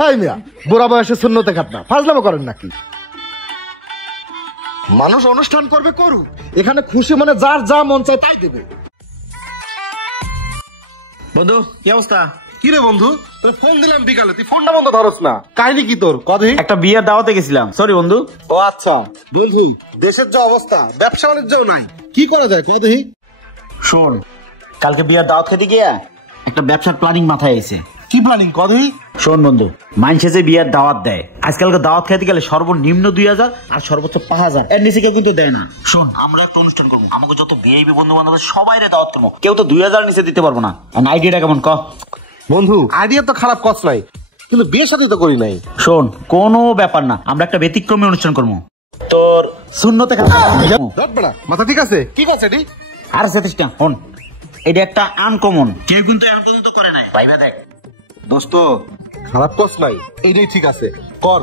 High মিয়া, বুড়া বয়সে সুন্নতে খাতনা ফাজলামো করেন নাকি? মানুষ অনুষ্ঠান করবে করুক, এখানে খুশি মনে যার যা মন চায় তাই দেবে। বন্ধু কি অবস্থা? কি রে বন্ধু, তোর ফোন দিলাম বিকালে, তুই ফোনটা বন্ধ ধরস না, কাহিনী কি তোর? কদিন একটা বিয়ের দাওয়াতে গেছিলাম, সরি বন্ধু। ও আচ্ছা বন্ধু, দেশের যে অবস্থা, ব্যবসা বাণিজ্যও নাই, কি করা যায় কদিন? শোন, কালকে বিয়ের দাওয়াত খেতে গিয়ে একটা ব্যবসার প্ল্যানিং মাথায় এসে। কি প্ল্যানিং কদিন? শোন বন্ধু, মানুষে যে বিয়ের দাওয়াত দেয়, আজকালকে দাওয়াত খেতে গেলে সর্বনিম্ন 2000 আর সর্বোচ্চ 5000, এর নিচে কেউ কিন্তু দেয় না। শোন, আমরা একটা অনুষ্ঠান করবো, আমাকে যত ভিআইপি বন্ধু বান্ধব সবাই দাওয়াত করবো, কেউ তো 2000 নিচে দিতে পারবো না। আইডিয়াটা কেমন ক? বন্ধু আইডিয়া তো খারাপ কস নাই, কিন্তু বিয়ের সাথে তো করি নাই। শোন, কোনো ব্যাপার না, আমরা একটা ব্যতিক্রমী অনুষ্ঠান করবো। তোর শূন্যতে মাথা ঠিক আছে? কি করছে এটি? আর সেটা শোন, এটা একটা আনকমন, কেউ কিন্তু এখন পর্যন্ত করে নাই। ভাইবা দেখ দোস্ত, খারাপ কস নাই, এইটাই ঠিক আছে, কর।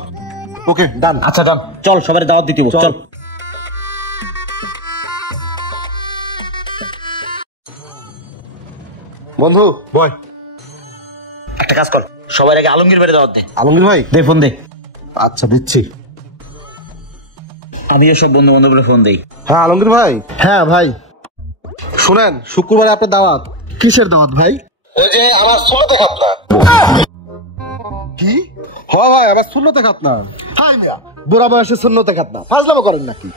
ওকে ডান। আচ্ছা ডান, চল সবাই দাওয়াত দিতে হবে, চল। বন্ধু বয়, একটা কাজ কর, সবার আগে আলমগীর বাড়ি দাওয়াত দে। আলমগীর ভাই? দে ফোন দে। আচ্ছা দিচ্ছি। আমি এসব বন্ধু বান্ধবরা ফোন দেই। হ্যাঁ আলমগীর ভাই। হ্যাঁ ভাই, শুনেন, শুক্রবারে আপনার দাওয়াত। কিসের দাওয়াত ভাই? ওই যে আমার সুন্নতে খাতনা। কি? হ্যাঁ ভাই, আমার সুন্নতে খাতনা। হাই মিয়া, বুড়া বয়সে সুন্নতে খাতনা ফাজলামো করেন নাকি?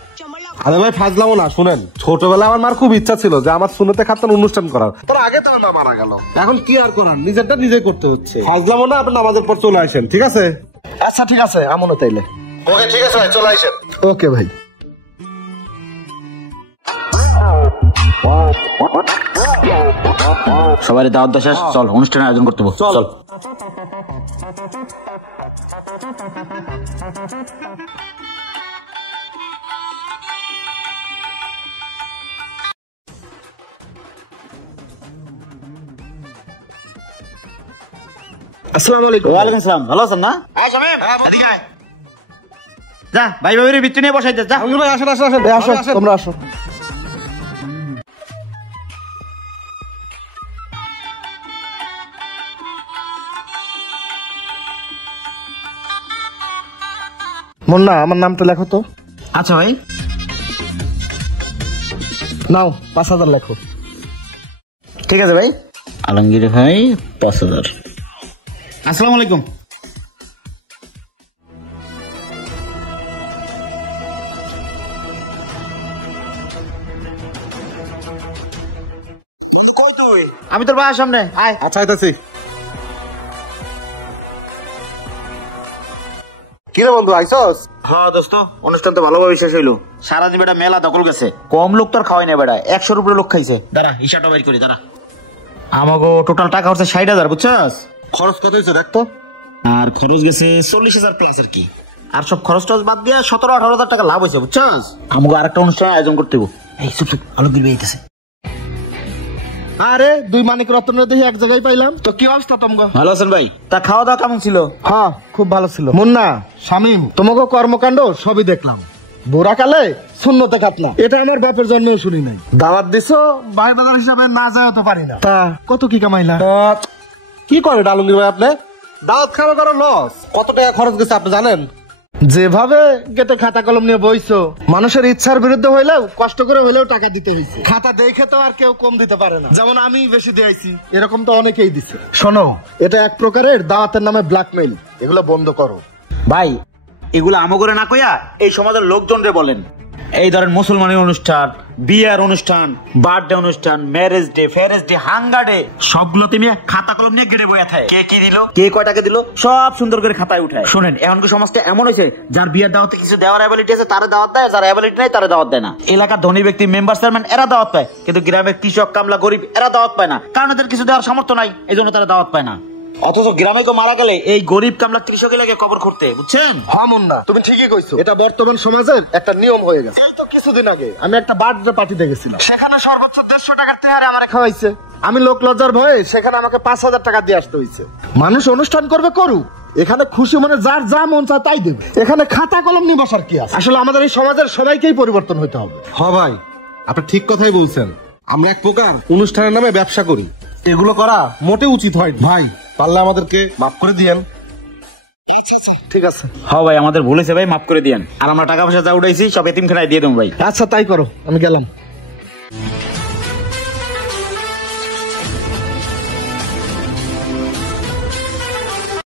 আরে ভাই ফাজলামো না, শুনেন, ছোটবেলায় আমার মার খুব ইচ্ছা ছিল যে আমার সুন্নতে খাতনার অনুষ্ঠান করার, তার আগে তো মা মারা গেল, এখন কি আর করার, নিজেরটা নিজে করতে হচ্ছে। ফাজলামো না, আপনি নামাজের পর চলে আসেন, ঠিক আছে? আচ্ছা ঠিক আছে, আমনও তাইলে। ওকে ঠিক আছে ভাই, চলে আসেন। ওকে ভাই। সবাই দাওয়াত দশা, চল অনুষ্ঠানের আয়োজন করতে হবে, চল। আসসালামু আলাইকুম। ওয়ালাইকুম আসসালাম, ভালো আছেন না? এদিকে আয়। যা ভাই ভাবির ভিতরে নিয়ে বসাইতে যা। আলমগীর ভাই আসেন আসেন আসেন, আসো তোমরা আসো। মুন্না, আমার নামটা লেখো তো। আচ্ছা ভাই, নাও 5000 লেখো। ঠিক আছে ভাই। আলমগীর ভাই 5000। আসসালামু আলাইকুম। আমি তোর বাসার সামনে, আয়। আচ্ছা আইতাছি। কি রে বন্ধু, আইছস? হ্যাঁ দোস্ত, অনুষ্ঠান তো ভালোভাবে শেষ হইলো। সারাদিন বেটা মেলা দখল গেছে, কম লোক তো আর খাওয়াই না বেটা, 100-র উপরে লোক খাইছে। দাঁড়া হিসাবটা বাইর করি, দাঁড়া। আমাকে টোটাল টাকা হচ্ছে 60,000, বুঝছস? খরচ কত হয়েছে দেখ তো। আর খরচ গেছে 40,000 প্লাস আর কি। আর সব খরচ টরচ বাদ দিয়ে 17-18,000 টাকা লাভ হয়েছে, বুঝছস? আমাকে আরেকটা অনুষ্ঠান আয়োজন করতে হবে। এই চুপ চুপ, আলমগীর ভাই আইতাছে। আরে দুই মানিক রতনের দেখি এক জায়গায় পাইলাম তো। কি অবস্থা তোমগো? ভালো আছেন ভাই? তা খাওয়া দাওয়া কেমন ছিল? হ্যাঁ খুব ভালো ছিল। মুন্না, শামিম, তোমাকে কর্মকাণ্ড সবই দেখলাম। বুড়া কালে সুন্নতে খাতনা, এটা আমার বাপের জন্মেও শুনি নাই। দাওয়াত দিছো, ভাই বাজার হিসাবে না যায় তো পারি না। তা কত কি কামাইলা? কি করে আলমগীর ভাই আপনি? দাওয়াত খাওয়া করো লস। কত টাকা খরচ গেছে আপনি জানেন? যেভাবে গেটে খাতা কলম নিয়ে বইছো, মানুষের ইচ্ছার বিরুদ্ধে হইলেও কষ্ট করে হইলেও টাকা দিতে হয়েছে। খাতা দেখে তো আর কেউ কম দিতে পারে না, যেমন আমি বেশি দিয়েছি, এরকম তো অনেকেই দিছে। শোনো, এটা এক প্রকারের দাওয়াতের নামে ব্ল্যাকমেইল, এগুলো বন্ধ করো। ভাই এগুলো আমগরে না কইয়া এই সমাজের লোকজনরে বলেন। এই ধরেন মুসলমানের অনুষ্ঠান, বিয়ের অনুষ্ঠান, বার্থডে অনুষ্ঠান, ম্যারেজ ডে, ফ্যারেজ ডে, হাঙ্গা ডে, সবগুলো তুমি খাতা কলম নিয়ে গেড়ে বইয়া থাকে। কে কি দিল, কে কয় টাকা দিল, সব সুন্দর করে খাতায় উঠায়। শোনেন, এখনকার সমাজটা এমন হয়েছে, যার বিয়ের দাওয়াতে কিছু দেওয়ার অ্যাবিলিটি আছে তারা দাওয়াত দেয়, যার অ্যাবিলিটি নাই তারা দাওয়াত দেয় না। এলাকার ধনী ব্যক্তি, মেম্বার, চেয়ারম্যান এরা দাওয়াত পায়, কিন্তু গ্রামের কৃষক, কামলা, গরিব এরা দাওয়াত পায় না, কারণ এদের কিছু দেওয়ার সামর্থ্য নাই, এই জন্য তারা দাওয়াত পায় না। অথচ গ্রামে কেউ মারা গেলে এই গরিব কামলা কৃষক এলাকায় কবর করতে, বুঝছেন? হ্যাঁ মুন্না, তুমি ঠিকই কইছো, এটা বর্তমান সমাজের একটা নিয়ম হয়ে গেছে। তো কিছুদিন আগে আমি একটা বার্থডে পার্টিতে গেছিলাম, সেখানে সর্বোচ্চ 150 টাকার তেহারে আমারে খাওয়াইছে। আমি লোক লজ্জার ভয়ে সেখানে আমাকে 5000 টাকা দিয়ে আসতে হয়েছে। মানুষ অনুষ্ঠান করবে করুক, এখানে খুশি মনে যার যা মন চায় তাই দেবে। এখানে খাতা কলম নিয়ে বসার কি আছে? আসলে আমাদের এই সমাজের সবাইকেই পরিবর্তন হতে হবে। হ্যাঁ ভাই, আপনি ঠিক কথাই বলছেন। আমরা এক প্রকার অনুষ্ঠানের নামে ব্যবসা করি, এগুলো করা মোটে উচিত হয় ভাই। পারলে আমাদেরকে মাফ করে দিয়েন। ঠিক আছে। হ্যাঁ ভাই, আমাদের ভুল হয়েছে ভাই, মাফ করে দিয়েন। আর আমরা টাকা পয়সা যা উঠাইছি সব এতিমখানায় দিয়ে দেবো ভাই। আচ্ছা তাই করো, আমি গেলাম।